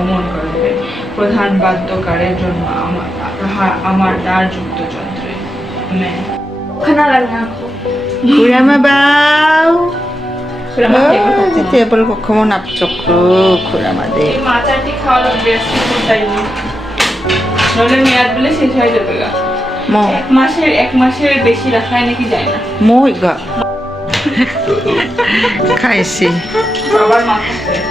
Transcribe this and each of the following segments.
গমন করবে। প্রধান বাদ্যকারের জন্য আমার দ্বার যুক্ত যন্ত্রে খানা লাগে ako. Kurama bao. Table ko kamo napchokro kurama de. এই মাচাটি খাওয়া লাগবে আজকে ফুল টাইমে, নইলে মেয়াদ বলে শেষ হয়ে যাবে গা। Mo. এক মাসের বেশি রাখায় নাকি যায় না। Mo iga. Kaisi. বাবার মাথা খায়।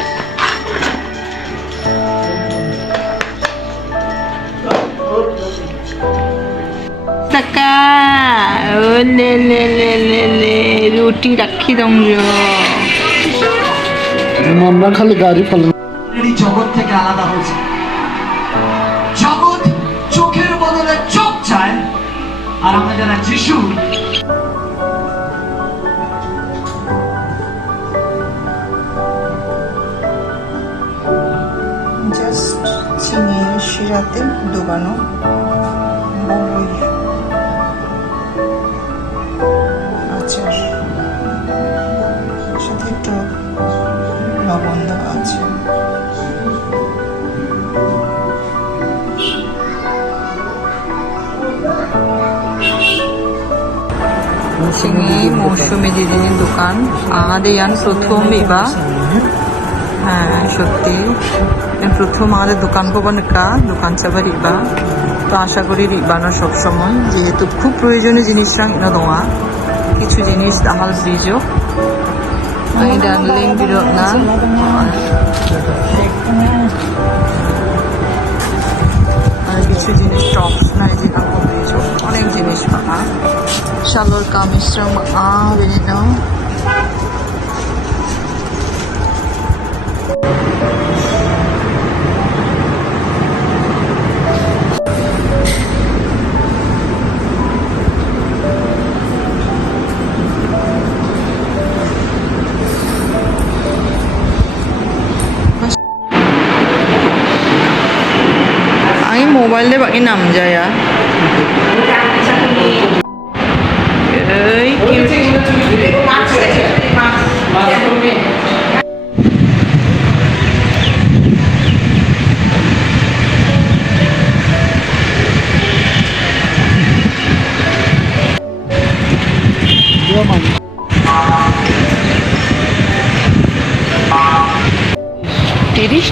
Taka. Oh le le le le le. Roti rakhi dongjo. আমরা খালি গাড়ি ফেলেন। এই জগৎ থেকে আলাদা হয়েছে। জগৎ চোখের বদলে চোখ চায়, আর আমরা যারা যিশু জাস্ট চিনির শিরাতে ডোবানো বড়ই আচার, সাথে একটু লবণ দেওয়া আছে। Singi মৌসুমী দিদির দোকান আমাদের ইয়ান প্রথম ইবা, হ্যাঁ সত্যি প্রথম আমাদের দোকান করবো নাকা দোকান চাবার ইবা। তো আশা করি রিবানো সবসময়, যেহেতু খুব প্রয়োজনীয় জিনিস ইনা দোয়া কিছু জিনিস দাহাল ব্রিজও এই ডানলিং বিরত না আর কিছু জিনিস টপস নাই যেটা ব্রিজ অনেক জিনিস পাবা। Shalor kamis from Benino. Ay mobile deh pakai namja ya. Ay,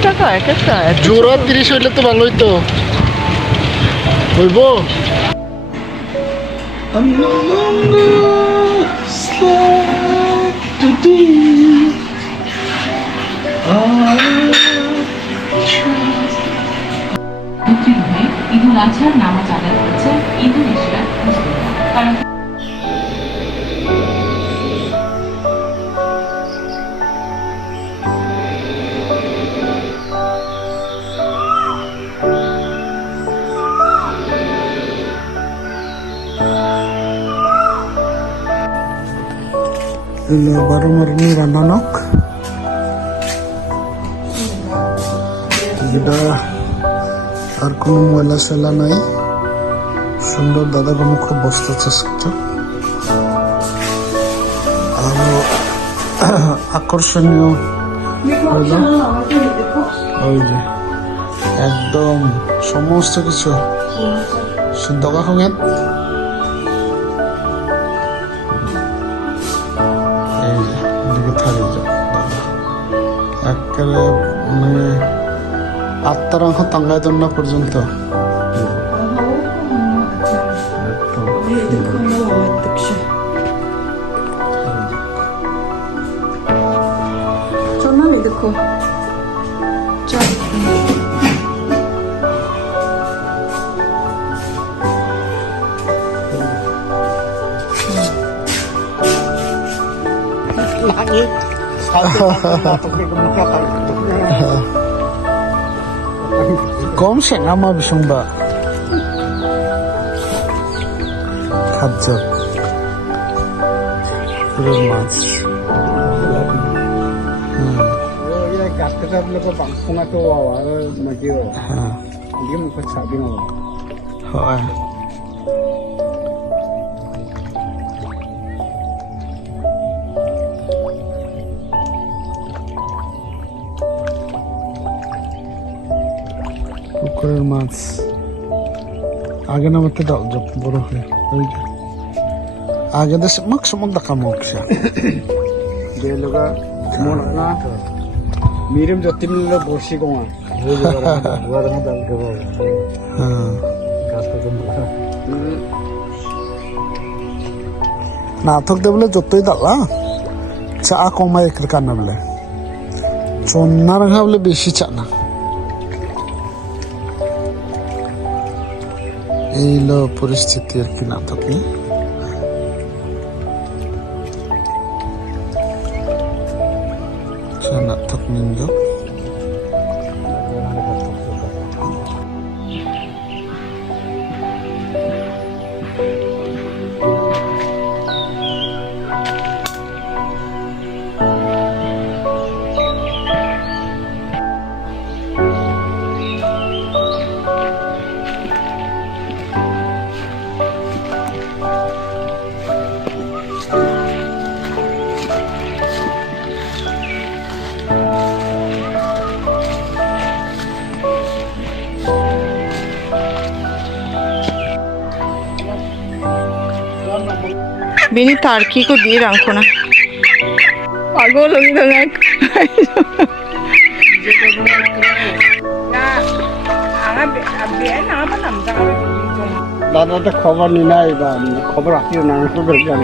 টাকা এক একটা জোড়া 30 হইলে তো ভালোই তো হইব। ঈদুল আজহার নামাজ আদায় করেছে ইন্দোনেশিয়ার মুসলিমরা। কারণ বারো মারনি রান্নানক যেটা আর কোনো ময়লা সেলা নাই, সুন্দর দাদা কোনো খুব বসতে চেষ্টা আরো আকর্ষণীয় হলো ওই যে একদম সমস্ত কিছু দোকা খঙেত একেবারে মানে আত্মারাংশ টাঙ্গাই দন্না পর্যন্ত দেখো কম সেঙামা বিসংবা খাদ্য মাছ হয় পুকুরের মাছ আগে নামাতে দাও যখন বড় হয়ে ওই যে। আগে দেশ মাক সমক দেখা মুখ সে Deloga monakna mirim jotin lo borsi goma. Warna dal ke bawa. হ্যাঁ Kasto tum. না থাকতে বলে যতই দাঁড়া চা কমাই কান্না বলে চন্না রাখা বলে বেশি চা না এই হলো পরিস্থিতি আর কি না থাকলে না থাকলে Bini tarki ko di rangko na. Pagol ho gito na. Dada ta khobor ni nai ba khobor asir na ko gel.